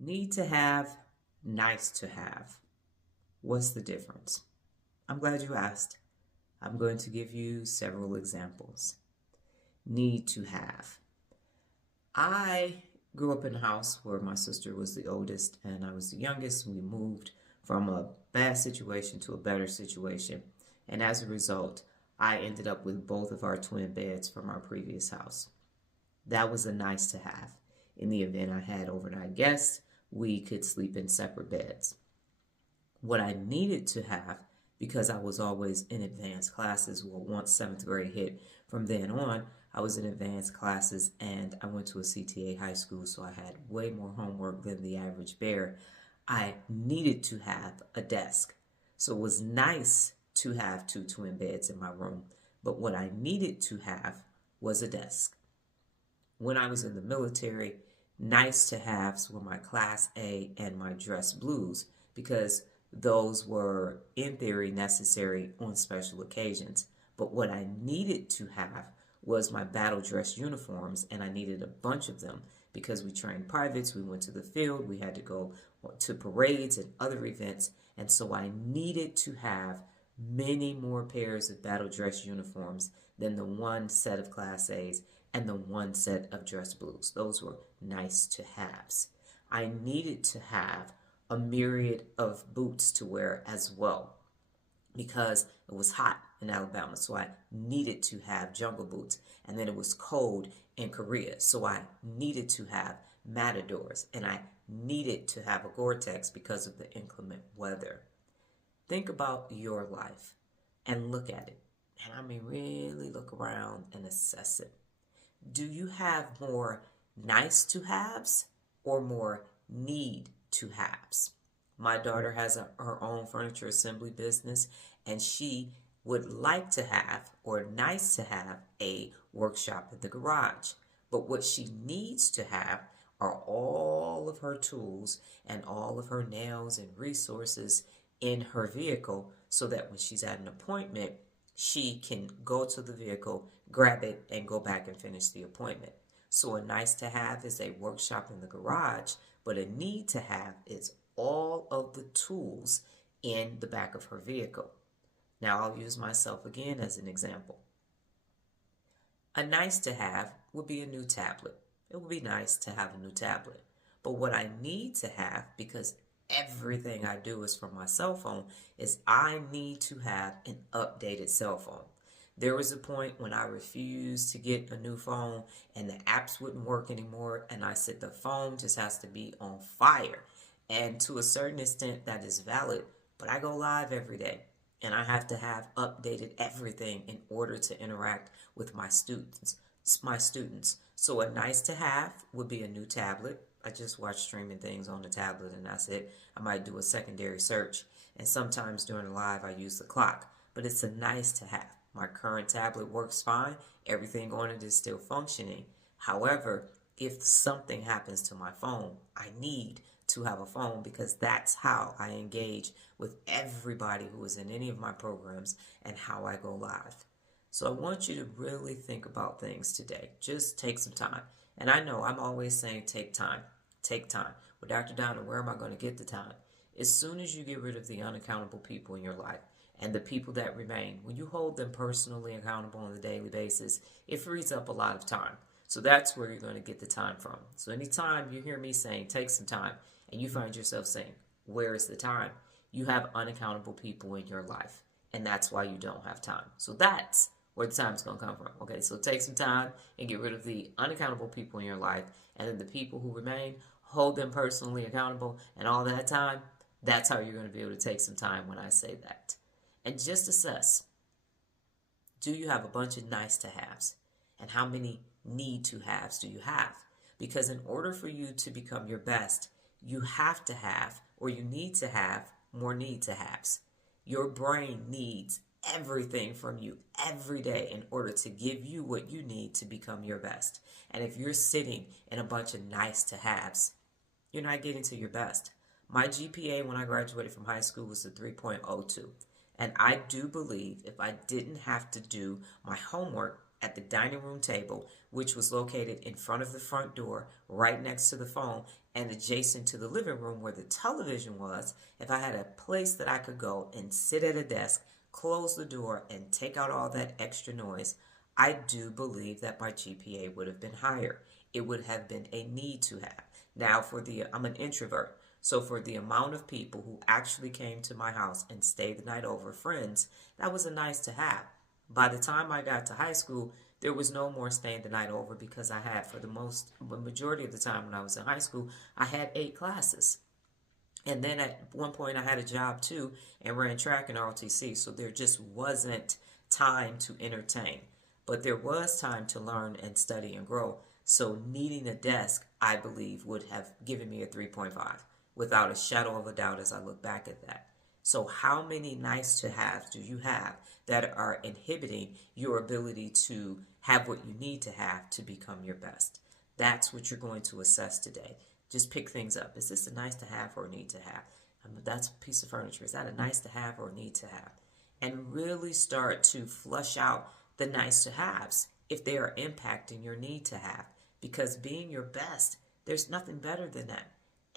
Need to have, nice to have. What's the difference? I'm glad you asked. I'm going to give you several examples. Need to have. I grew up in a house where my sister was the oldest and I was the youngest. We moved from a bad situation to a better situation. And as a result, I ended up with both of our twin beds from our previous house. That was a nice to have. In the event I had overnight guests, we could sleep in separate beds. What I needed to have, because I was always in advanced classes, well, once seventh grade hit, from then on, I was in advanced classes and I went to a CTA high school, so I had way more homework than the average bear. I needed to have a desk. So it was nice to have two twin beds in my room, but what I needed to have was a desk. When I was in the military, nice to haves were my Class A and my dress blues because those were, in theory, necessary on special occasions. But what I needed to have was my battle dress uniforms, and I needed a bunch of them because we trained privates, we went to the field, we had to go to parades and other events, and so I needed to have many more pairs of battle dress uniforms than the one set of Class A's and the one set of dress blues. Those were nice to haves. I needed to have a myriad of boots to wear as well because it was hot in Alabama, so I needed to have jungle boots. And then it was cold in Korea, so I needed to have matadors, and I needed to have a Gore-Tex because of the inclement weather. Think about your life and look at it. And I mean, really look around and assess it. Do you have more nice to haves or more need to haves? My daughter has her own furniture assembly business, and she would like to have or nice to have a workshop in the garage. But what she needs to have are all of her tools and all of her nails and resources in her vehicle so that when she's at an appointment, she can go to the vehicle, grab it, and go back and finish the appointment. So a nice to have is a workshop in the garage, but a need to have is all of the tools in the back of her vehicle. Now I'll use myself again as an example. A nice to have would be a new tablet. It would be nice to have a new tablet. But what I need to have, because everything I do is from my cell phone, is I need to have an updated cell phone. There was a point when I refused to get a new phone and the apps wouldn't work anymore, and I said the phone just has to be on fire. And to a certain extent that is valid, but I go live every day and I have to have updated everything in order to interact with my students. So a nice to have would be a new tablet. I just watch streaming things on the tablet and that's it. I might do a secondary search, and sometimes during the live I use the clock, but it's a nice to have. My current tablet works fine. Everything on it is still functioning. However, if something happens to my phone, I need to have a phone because that's how I engage with everybody who is in any of my programs and how I go live. So I want you to really think about things today. Just take some time. And I know I'm always saying take time. Take time. Well, Dr. Donna, where am I going to get the time? As soon as you get rid of the unaccountable people in your life and the people that remain, when you hold them personally accountable on a daily basis, it frees up a lot of time. So that's where you're going to get the time from. So anytime you hear me saying take some time and you find yourself saying, where is the time? You have unaccountable people in your life, and that's why you don't have time. So that's where the time's going to come from. Okay, so take some time and get rid of the unaccountable people in your life, and then the people who remain, hold them personally accountable, and all that time, that's how you're going to be able to take some time when I say that. And just assess, do you have a bunch of nice to haves? And how many need to haves do you have? Because in order for you to become your best, you have to have, or you need to have, more need to haves. Your brain needs everything from you every day in order to give you what you need to become your best. And if you're sitting in a bunch of nice to haves, you're not getting to your best. My GPA when I graduated from high school was a 3.02. And I do believe if I didn't have to do my homework, at the dining room table, which was located in front of the front door, right next to the phone, and adjacent to the living room where the television was, if I had a place that I could go and sit at a desk, close the door, and take out all that extra noise, I do believe that my GPA would have been higher. It would have been a need to have. Now, I'm an introvert, so for the amount of people who actually came to my house and stayed the night over, friends, that was a nice to have. By the time I got to high school, there was no more staying the night over because I had, for the majority of the time when I was in high school, I had 8 classes. And then at one point I had a job too and ran track and ROTC, so there just wasn't time to entertain. But there was time to learn and study and grow. So needing a desk, I believe, would have given me a 3.5 without a shadow of a doubt as I look back at that. So how many nice to haves do you have that are inhibiting your ability to have what you need to have to become your best? That's what you're going to assess today. Just pick things up. Is this a nice to have or a need to have? That's a piece of furniture. Is that a nice to have or a need to have? And really start to flush out the nice to haves if they are impacting your need to have. Because being your best, there's nothing better than that.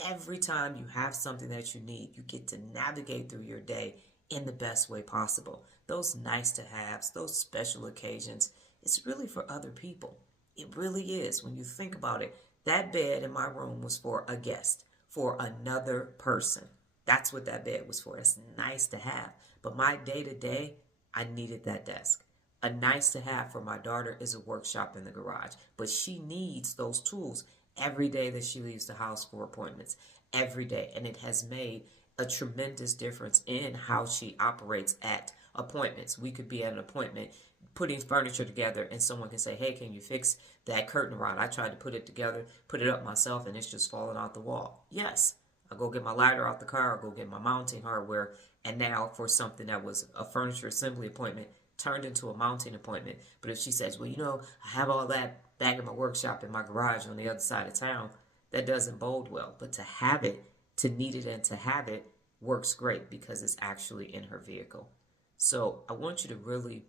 Every time you have something that you need, you get to navigate through your day in the best way possible. Those nice to haves, those special occasions, it's really for other people. It really is. When you think about it, that bed in my room was for a guest, for another person. That's what that bed was for. It's nice to have. But my day-to-day, I needed that desk. A nice to have for my daughter is a workshop in the garage. But she needs those tools every day that she leaves the house for appointments. Every day. And it has made a tremendous difference in how she operates at appointments. We could be at an appointment putting furniture together and someone can say, hey, can you fix that curtain rod? I tried to put it together, put it up myself, and it's just falling out the wall. Yes. I'll go get my lighter out the car, I'll go get my mounting hardware, and now for something that was a furniture assembly appointment turned into a mounting appointment. But if she says, well, I have all that back in my workshop in my garage on the other side of town, that doesn't bode well. But to have it, to need it, and to have it works great because it's actually in her vehicle. So I want you to really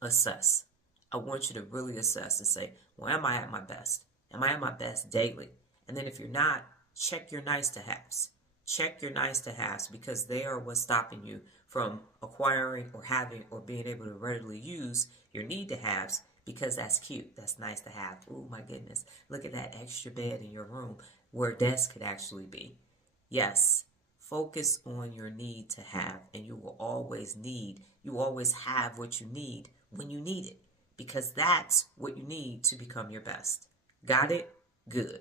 assess. I want you to really assess and say, well, am I at my best? Am I at my best daily? And then if you're not, check your nice to haves. Check your nice to haves because they are what's stopping you from acquiring or having or being able to readily use your need to haves because that's cute. That's nice to have. Oh my goodness. Look at that extra bed in your room where a desk could actually be. Yes. Focus on your need to have and you will always have what you need when you need it because that's what you need to become your best. Got it? Good.